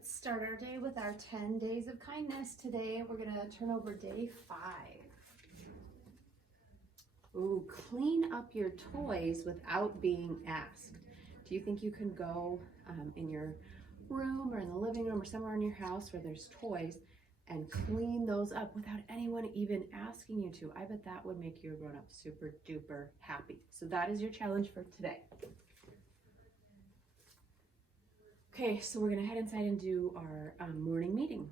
Let's start our day with our 10 days of kindness. Today we're going to turn over day 5. Ooh, clean up your toys without being asked. Do you think you can go in your room or in the living room or somewhere in your house where there's toys and clean those up without anyone even asking you to? I bet that would make your grown-up super duper happy. So that is your challenge for today. Okay, so we're gonna head inside and do our morning meeting.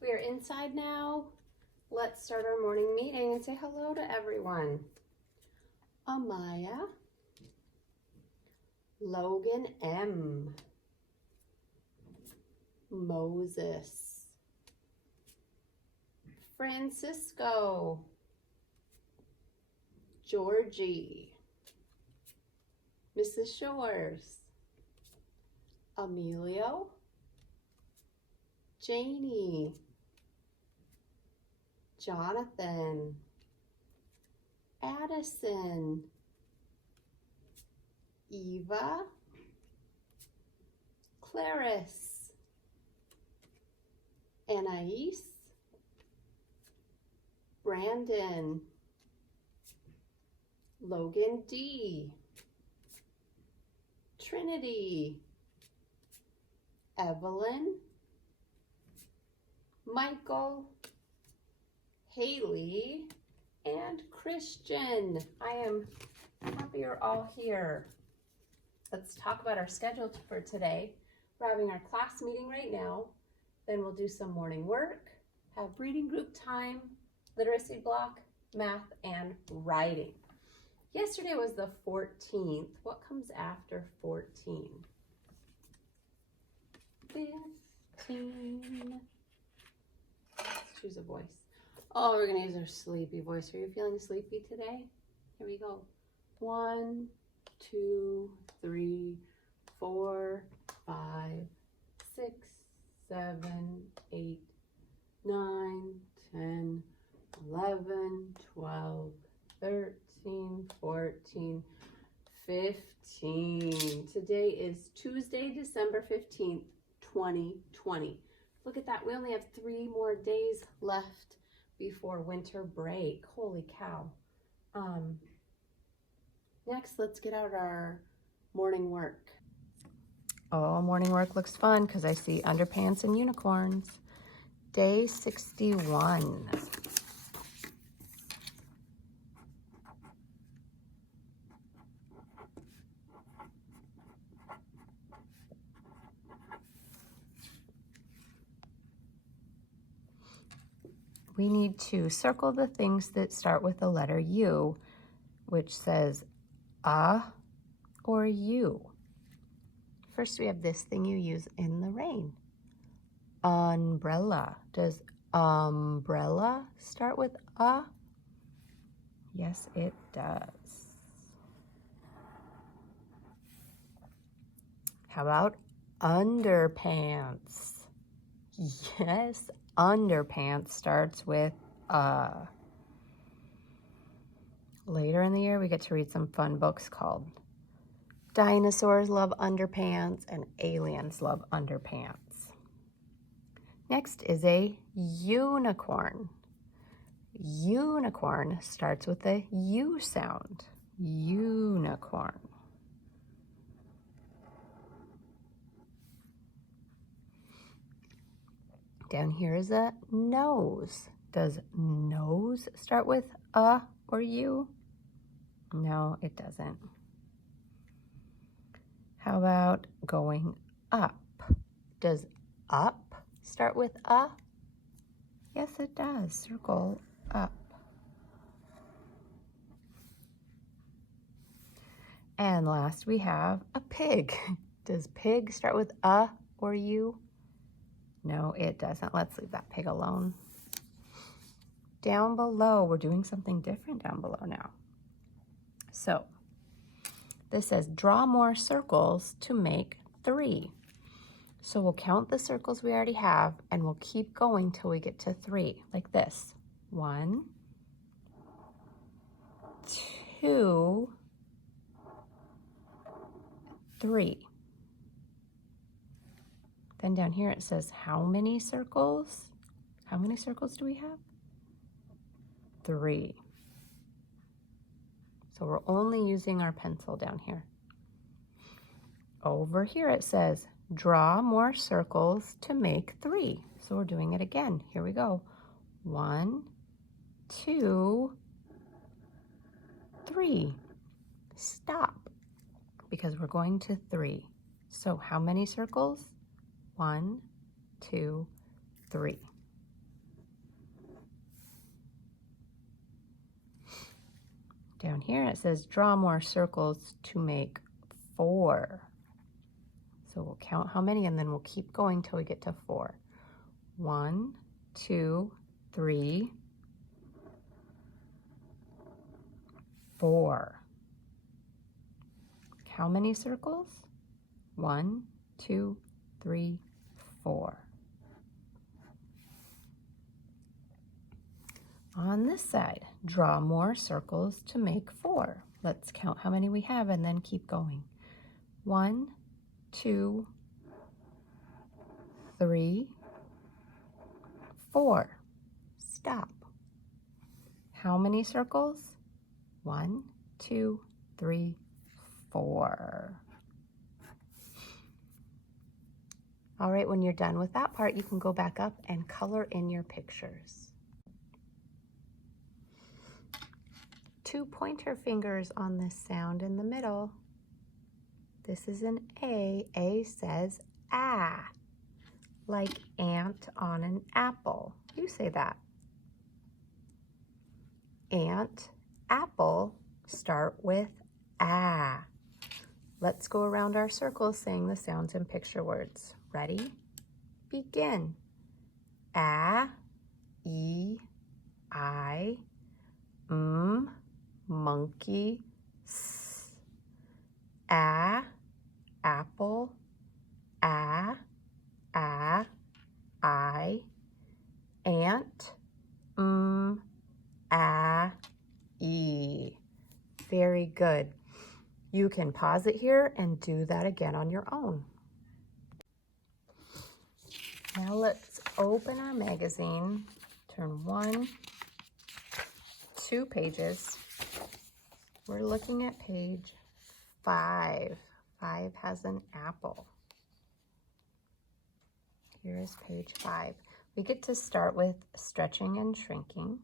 We are inside now. Let's start our morning meeting and say hello to everyone. Amaya, Logan M, Moses, Francisco, Georgie, Mrs. Shores, Emilio, Janie, Jonathan, Addison, Eva, Clarice, Anais, Brandon, Logan D, Trinity, Evelyn, Michael, Haley, and Christian. I am happy you're all here. Let's talk about our schedule for today. We're having our class meeting right now. Then we'll do some morning work, have reading group time, literacy block, math, and writing. Yesterday was the 14th. What comes after 14? 15. Let's choose a voice. Oh, we're gonna use our sleepy voice. Are you feeling sleepy today? Here we go. 1, 2, 3, 4, 5, 6, 7, 8, 9, 10, 11, 12, 13, 14, 15. Today is Tuesday, December 15th, 2020. Look at that. We only have 3 more days left before winter break. Holy cow. Next, let's get out our morning work. Oh, morning work looks fun because I see underpants and unicorns. Day 61. We need to circle the things that start with the letter U, which says or you. First, we have this thing you use in the rain. Umbrella. Does umbrella start with a? Yes, it does. How about underpants? Yes, underpants starts with a. Later in the year, we get to read some fun books called Dinosaurs Love Underpants and Aliens Love Underpants. Next is a unicorn. Unicorn starts with a U sound. Unicorn. Down here is a nose. Does nose start with a or U? No, it doesn't. How about going up? Does up start with a? Yes, it does. Circle up. And last we have a pig. Does pig start with a or U? No, it doesn't. Let's leave that pig alone. Down below, we're doing something different down below now. So this says draw more circles to make 3. So we'll count the circles we already have and we'll keep going till we get to 3, like this. 1, 2, 3. Then down here it says how many circles? How many circles do we have? 3. So we're only using our pencil down here. Over here it says draw more circles to make 3. So we're doing it again. Here we go. 1, 2, 3. Stop, because we're going to 3. So how many circles? 1, 2, 3. Down here it says draw more circles to make 4. So we'll count how many and then we'll keep going till we get to 4. 1, 2, 3, 4. How many circles? 1, 2, 3, 4. On this side, draw more circles to make 4. Let's count how many we have and then keep going. 1, 2, 3, 4. Stop. How many circles? 1, 2, 3, 4. All right, when you're done with that part, you can go back up and color in your pictures. 2 pointer fingers on this sound in the middle. This is an A. A says ah, like ant on an apple. You say that. Ant, apple start with ah. Let's go around our circle saying the sounds and picture words. Ready? Begin. A, E, I, monkey, S. A, apple, I, ant, E. Very good. You can pause it here and do that again on your own. Now let's open our magazine, turn 1, 2 pages. We're looking at page 5. 5 has an apple. Here is page 5. We get to start with stretching and shrinking.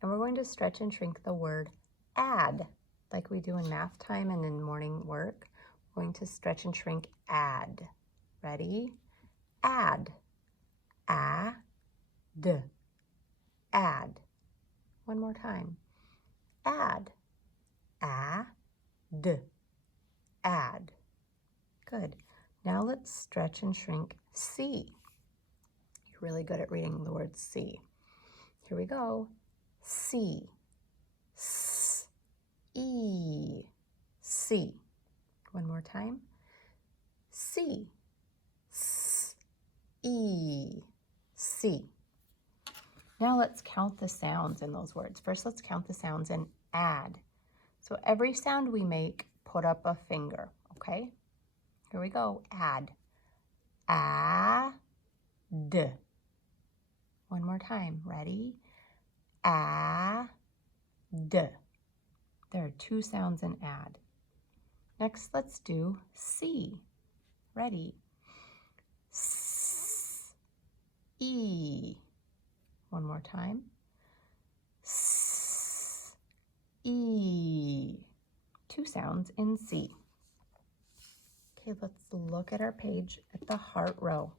And we're going to stretch and shrink the word add, like we do in math time and in morning work. We're going to stretch and shrink add. Ready? Add. A-D. Add. One more time. Add. A-D. Add. Good. Now let's stretch and shrink see. You're really good at reading the word see. Here we go. See. S-E. See. One more time. See. S-E. See. Now let's count the sounds in those words. First, let's count the sounds in add. So every sound we make, put up a finger, okay? Here we go. Add. A-D. One more time. Ready? A-D. There are 2 sounds in add. Next, let's do see. Ready? S-E. One more time. S-E. 2 sounds in C. Okay, let's look at our page at the heart row.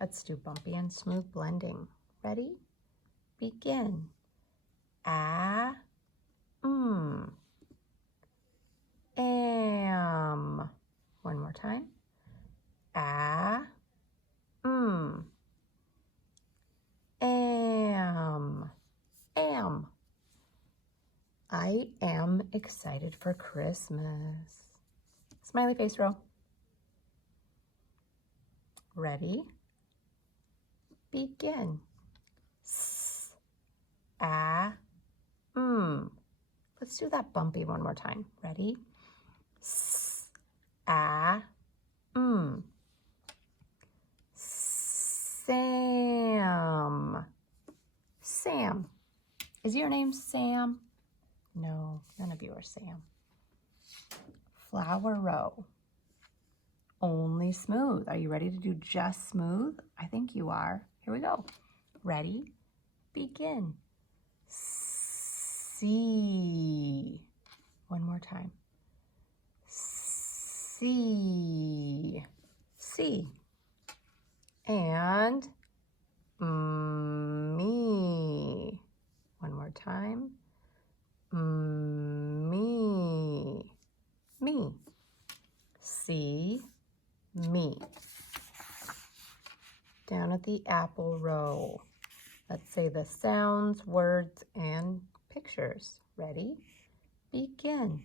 Let's do bumpy and smooth blending. Ready? Begin. A, am. One more time. A, am. I am excited for Christmas. Smiley face row. Ready? Begin. S, a, Let's do that bumpy one more time. Ready? S, a, Is your name Sam? No, none of you are Sam. Flower row. Only smooth. Are you ready to do just smooth? I think you are. Here we go. Ready? Begin. C. One more time. C. C. And me. One more time. Me. Me. C. Me. Down at the apple row. Let's say the sounds, words, and pictures. Ready? Begin.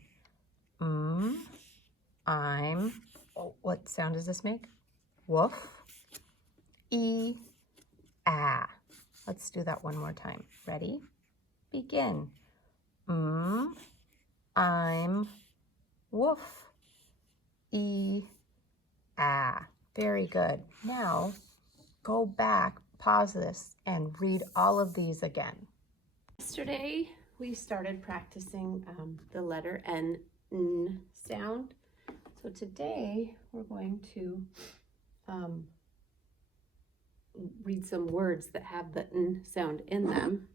I'm. Oh, what sound does this make? Woof. E. Ah. Let's do that one more time. Ready? Begin. I'm. Woof. E. Ah. Very good. Now, go back, pause this, and read all of these again. Yesterday, we started practicing the letter N sound. So today, we're going to read some words that have the N sound in them,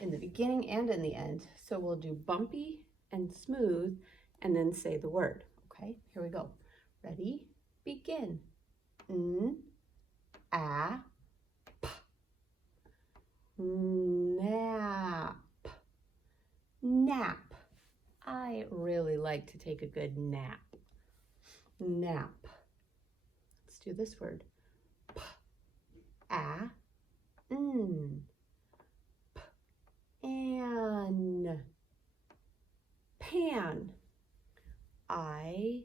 in the beginning and in the end. So we'll do bumpy and smooth, and then say the word. Okay, here we go. Ready? Begin. N, a, p. Nap. Nap. I really like to take a good nap. Nap. Let's do this word. P, a, n. P, an. Pan. I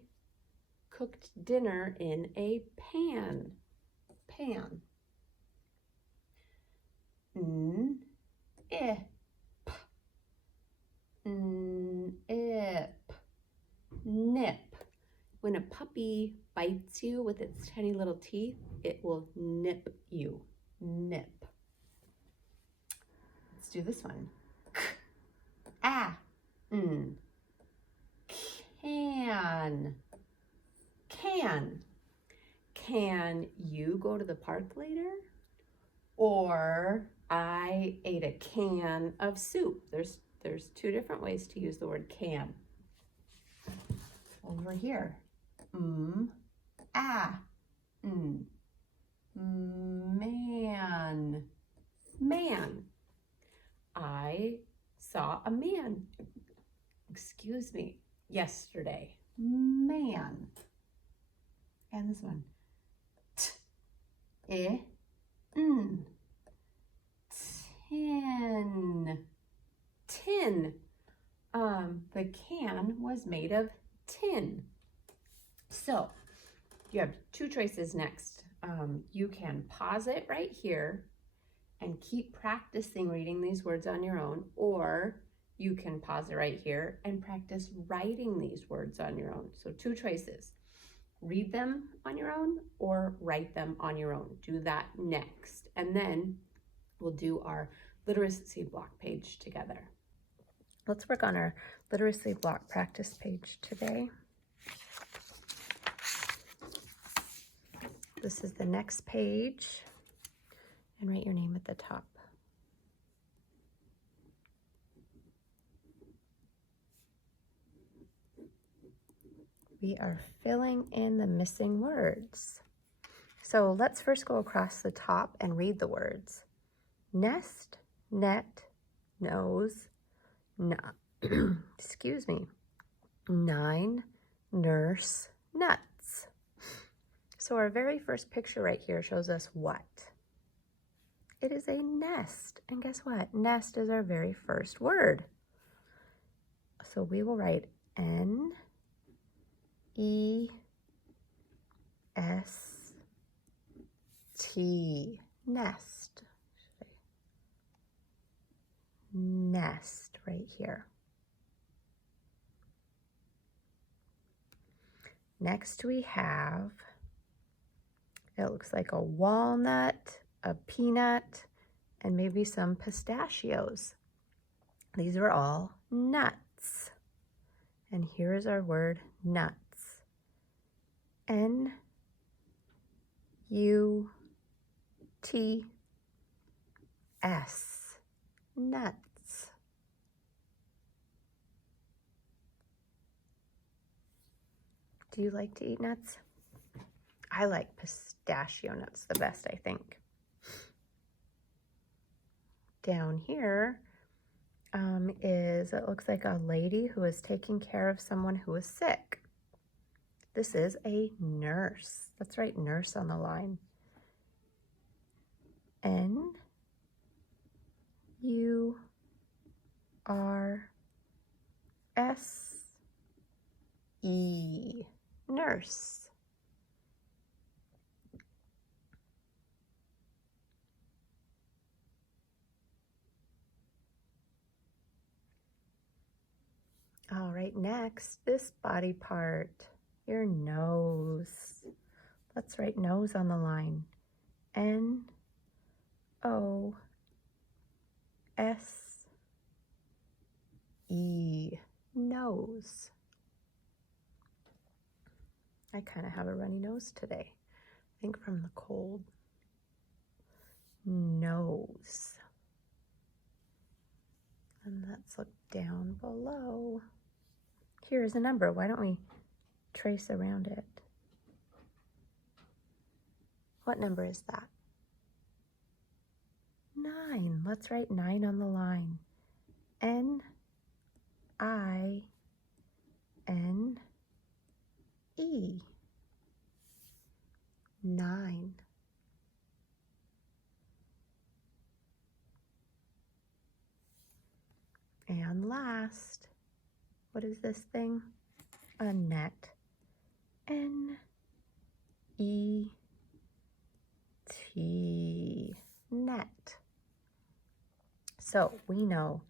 cooked dinner in a pan. Pan. N, ip. N, ip. Nip. When a puppy bites you with its tiny little teeth, it will nip you. Nip. Let's do this one. K, a, n. Can. Can. Can you go to the park later? Or I ate a can of soup. There's two different ways to use the word can. Over here. A, n. Man. Man. I saw a man. Excuse me. Yesterday. Man. And this one. T, I, n. Tin. Tin. The can was made of tin. So you have two choices next. You can pause it right here and keep practicing reading these words on your own, or you can pause it right here and practice writing these words on your own. So two choices. Read them on your own or write them on your own. Do that next. And then we'll do our literacy block page together. Let's work on our literacy block practice page today. This is the next page, and write your name at the top. We are filling in the missing words. So let's first go across the top and read the words. Nest, net, nose, excuse me, 9, nurse, nuts. So our very first picture right here shows us what? It is a nest. And guess what? Nest is our very first word. So we will write N-E-S-T, nest. Nest right here. Next we have, it looks like a walnut, a peanut, and maybe some pistachios. These are all nuts. And here is our word nuts. N-U-T-S. Nuts. Do you like to eat nuts? I like pistachio nuts the best, I think. Down here it looks like a lady who is taking care of someone who is sick. This is a nurse. Let's write nurse on the line. N-U-R-S-E. Nurse. All right, next, this body part, your nose. Let's write nose on the line. N-O-S-E, nose. I kind of have a runny nose today, I think from the cold. Nose. And let's look down below. Here's a number. Why don't we trace around it? What number is that? 9. Let's write 9 on the line. N-I-N-E. 9. And last, what is this thing? A net. N-E-T. Net. So we know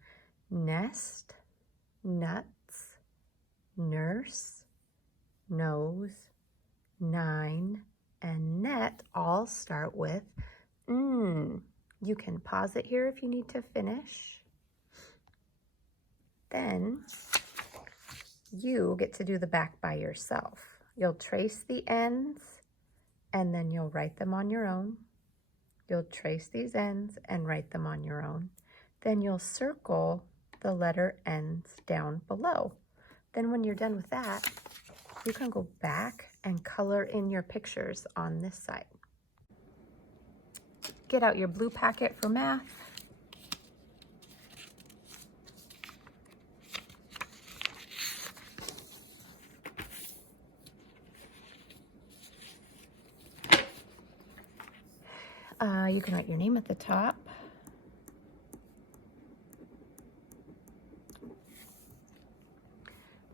nest, nuts, nurse, nose, 9, and net all start with N. You can pause it here if you need to finish. Then you get to do the back by yourself. You'll trace the ends and then you'll write them on your own. You'll trace these ends and write them on your own. Then you'll circle the letter ends down below. Then when you're done with that, you can go back and color in your pictures on this side. Get out your blue packet for math. You can write your name at the top.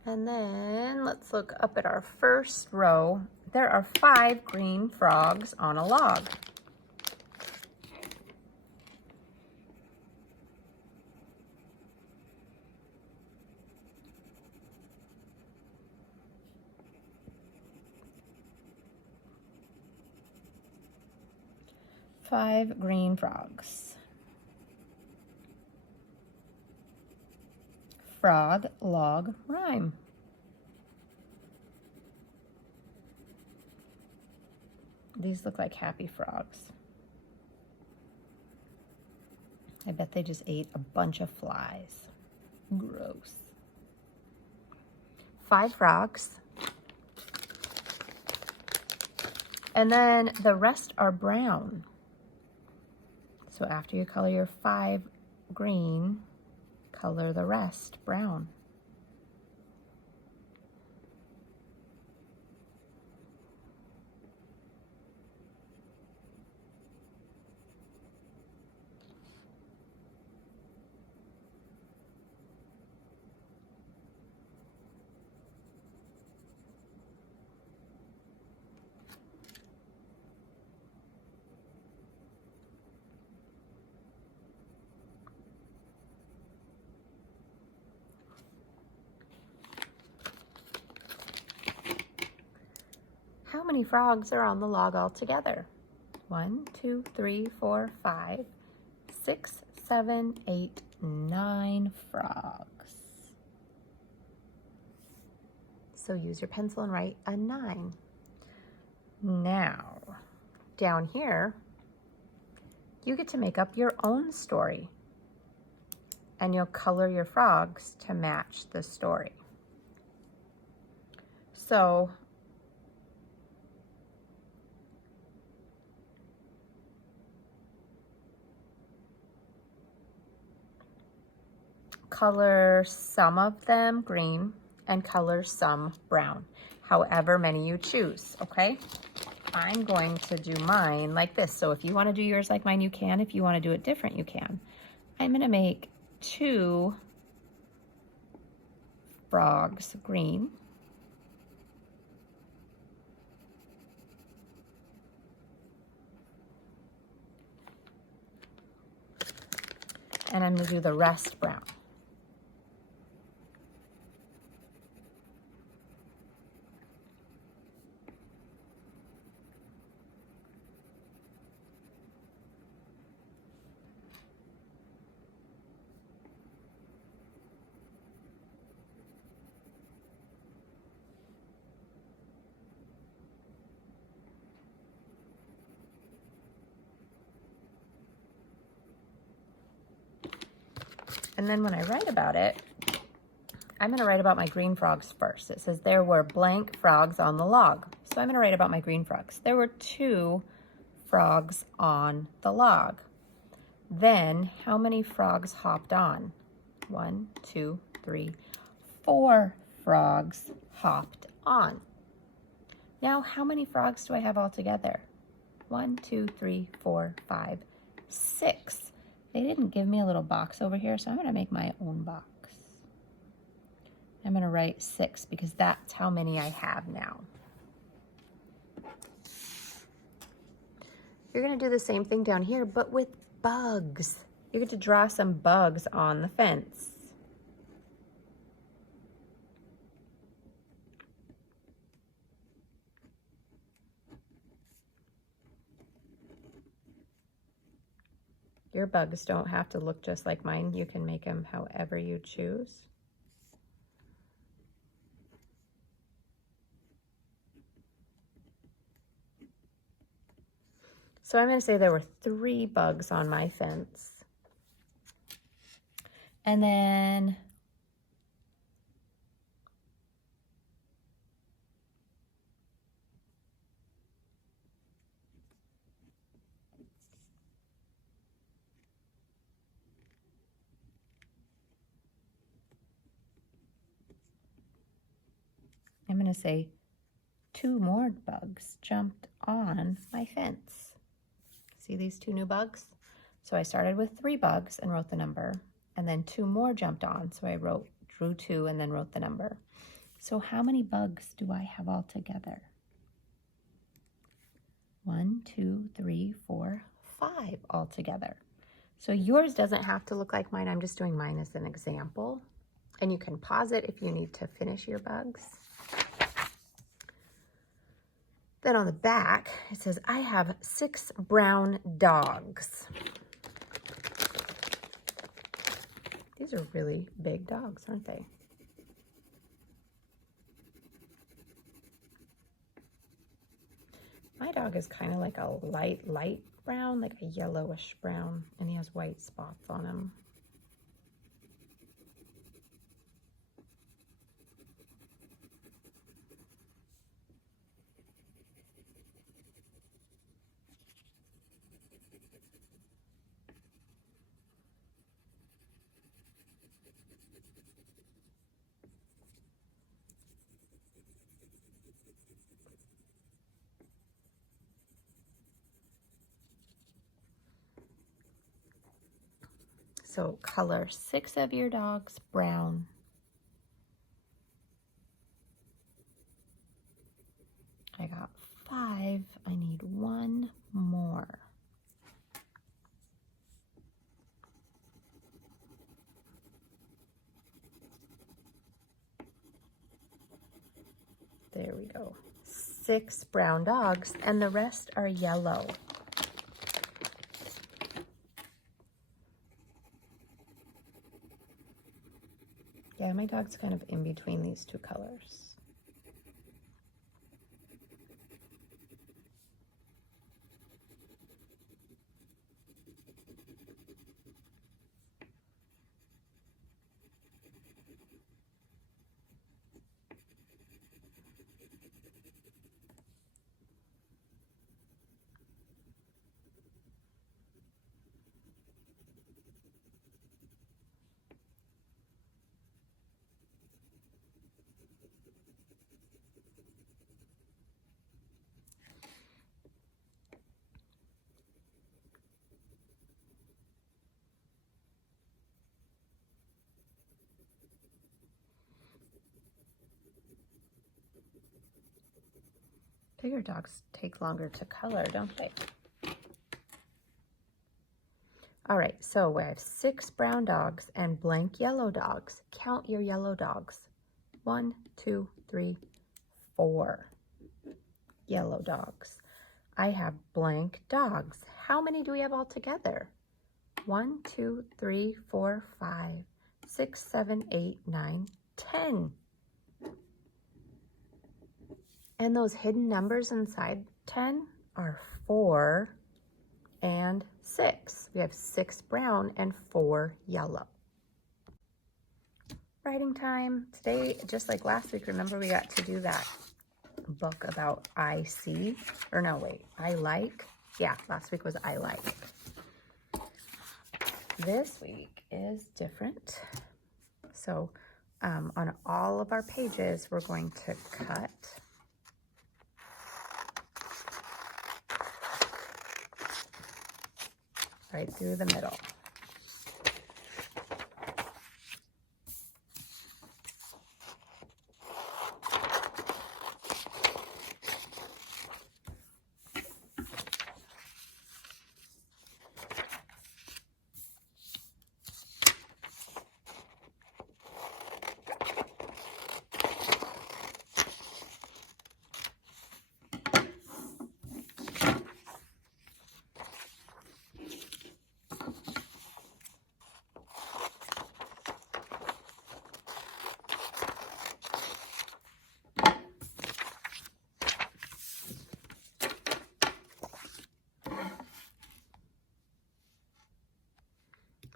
And then let's look up at our first row. There are 5 green frogs on a log. Five green frogs. Frog, log, rhyme. These look like happy frogs. I bet they just ate a bunch of flies. Gross. 5 frogs. And then the rest are brown. So after you color your 5 green, color the rest brown. How many frogs are on the log altogether? 1, 2, 3, 4, 5, 6, 7, 8, 9 frogs. So use your pencil and write a 9. Now, down here, you get to make up your own story. And you'll color your frogs to match the story. So, color some of them green and color some brown, however many you choose, okay? I'm going to do mine like this. So if you want to do yours like mine, you can. If you want to do it different, you can. I'm going to make 2 frogs green. And I'm going to do the rest brown. And then when I write about it, I'm going to write about my green frogs first. It says there were blank frogs on the log. So I'm going to write about my green frogs. There were 2 frogs on the log. Then how many frogs hopped on? 1, 2, 3, 4 frogs hopped on. Now how many frogs do I have all together? 1, 2, 3, 4, 5, 6. They didn't give me a little box over here, so I'm going to make my own box. I'm going to write 6 because that's how many I have now. You're going to do the same thing down here, but with bugs. You get to draw some bugs on the fence. Your bugs don't have to look just like mine. You can make them however you choose. So I'm going to say there were 3 bugs on my fence. And then I'm going to say 2 more bugs jumped on my fence. See these 2 new bugs? So I started with 3 bugs and wrote the number, and then 2 more jumped on. So I drew 2 and then wrote the number. So how many bugs do I have all together? 1, 2, 3, 4, 5 all together. So yours doesn't have to look like mine. I'm just doing mine as an example. And you can pause it if you need to finish your bugs. Then on the back, it says, I have 6 brown dogs. These are really big dogs, aren't they? My dog is kind of like a light brown, like a yellowish brown, and he has white spots on him. So color 6 of your dogs brown. I got 5. I need 1 more. There we go. 6 brown dogs, and the rest are yellow. Yeah, my dog's kind of in between these two colors. Bigger dogs take longer to color, don't they? All right, so we have 6 brown dogs and blank yellow dogs. Count your yellow dogs. 1, 2, 3, 4 yellow dogs. I have blank dogs. How many do we have all together? 1, 2, 3, 4, 5, 6, 7, 8, 9, 10. And those hidden numbers inside 10 are 4 and 6. We have 6 brown and 4 yellow. Writing time. Today, just like last week, remember we got to do that book about I see, or no, wait, I like. Yeah, last week was I like. This week is different. So on all of our pages, we're going to cut right through the middle.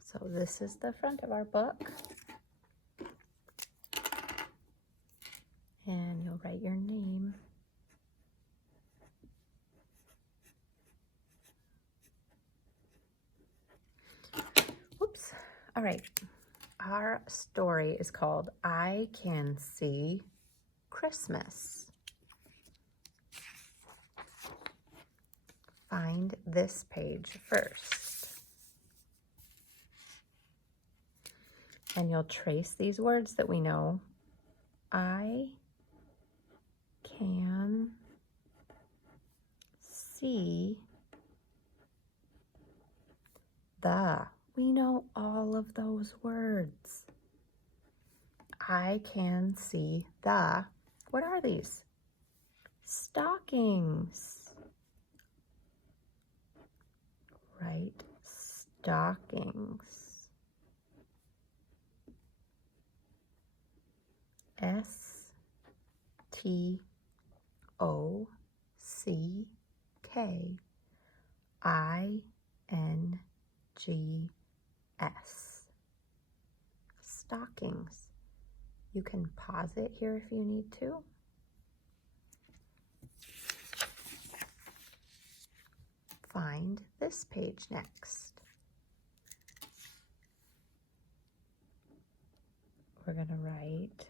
So this is the front of our book. And you'll write your name. Whoops. All right. Our story is called I Can See Christmas. Find this page first. And you'll trace these words that we know. I can see the. We know all of those words. I can see the. What are these? Stockings. Right? Stockings. S-T-O-C-K-I-N-G-S. Stockings. You can pause it here if you need to. Find this page next. We're going to write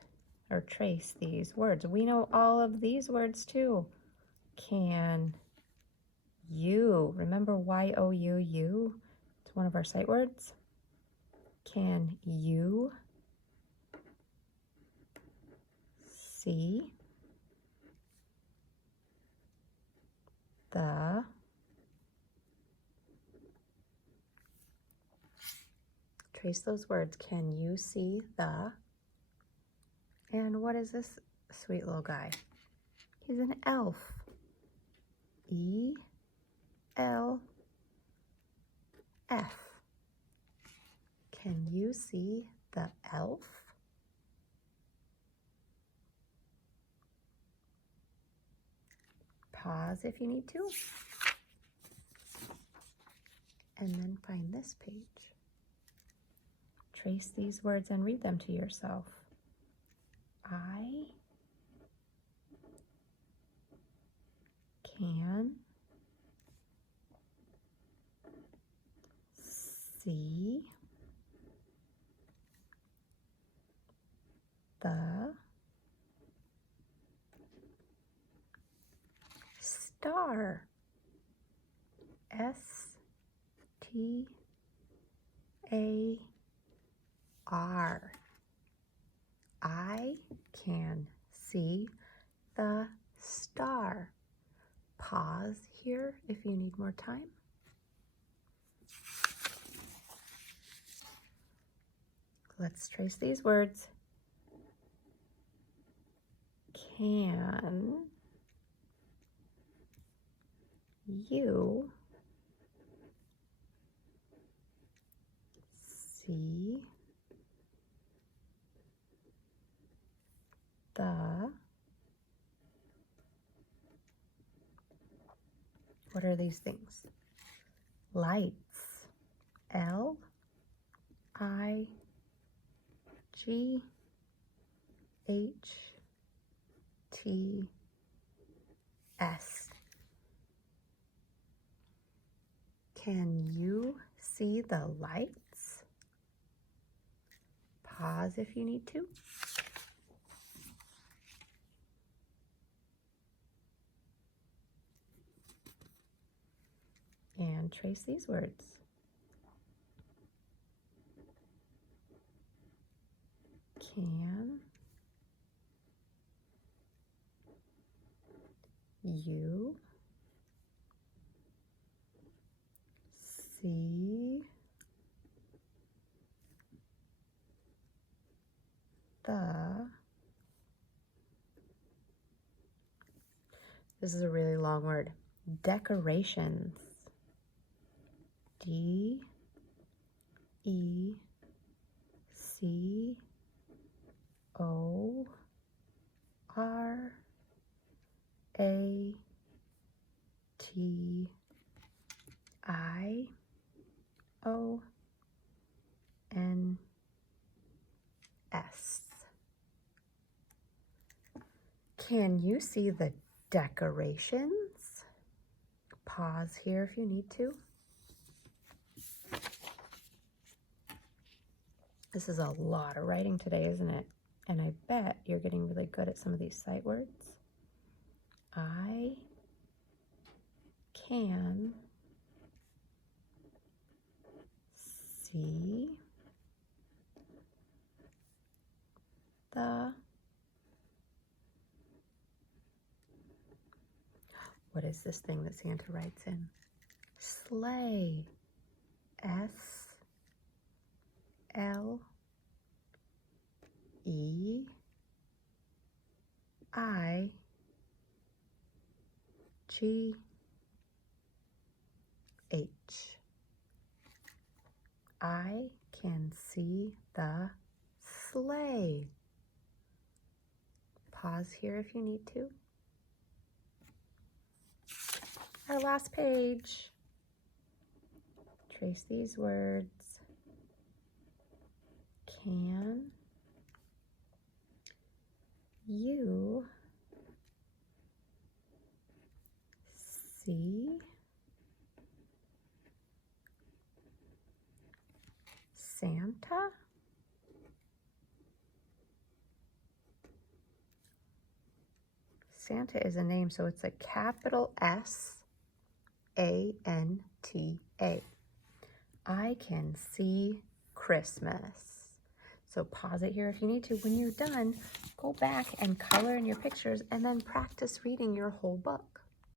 or trace these words. We know all of these words too. Can you, remember Y-O-U-U? It's one of our sight words. Can you see the trace those words. Can you see the? And what is this sweet little guy? He's an elf. E-L-F. Can you see the elf? Pause if you need to. And then find this page. Trace these words and read them to yourself. I can see the star. S-T-A-R. I can see the star. Pause here if you need more time. Let's trace these words. Can you see the, what are these things? Lights. L-I-G-H-T-S. Can you see the lights? Pause if you need to. And trace these words. Can you see the, this is a really long word, decorations. D-E-C-O-R-A-T-I-O-N-S. Can you see the decorations? Pause here if you need to. This is a lot of writing today, isn't it? And I bet you're getting really good at some of these sight words. I can see the, what is this thing that Santa writes in? Sleigh. S-L-E-I-G-H. I can see the sleigh. Pause here if you need to. Our last page. Trace these words. Can you see Santa? Santa is a name, so it's a capital S-A-N-T-A. I can see Christmas. So pause it here if you need to. When you're done, go back and color in your pictures and then practice reading your whole book.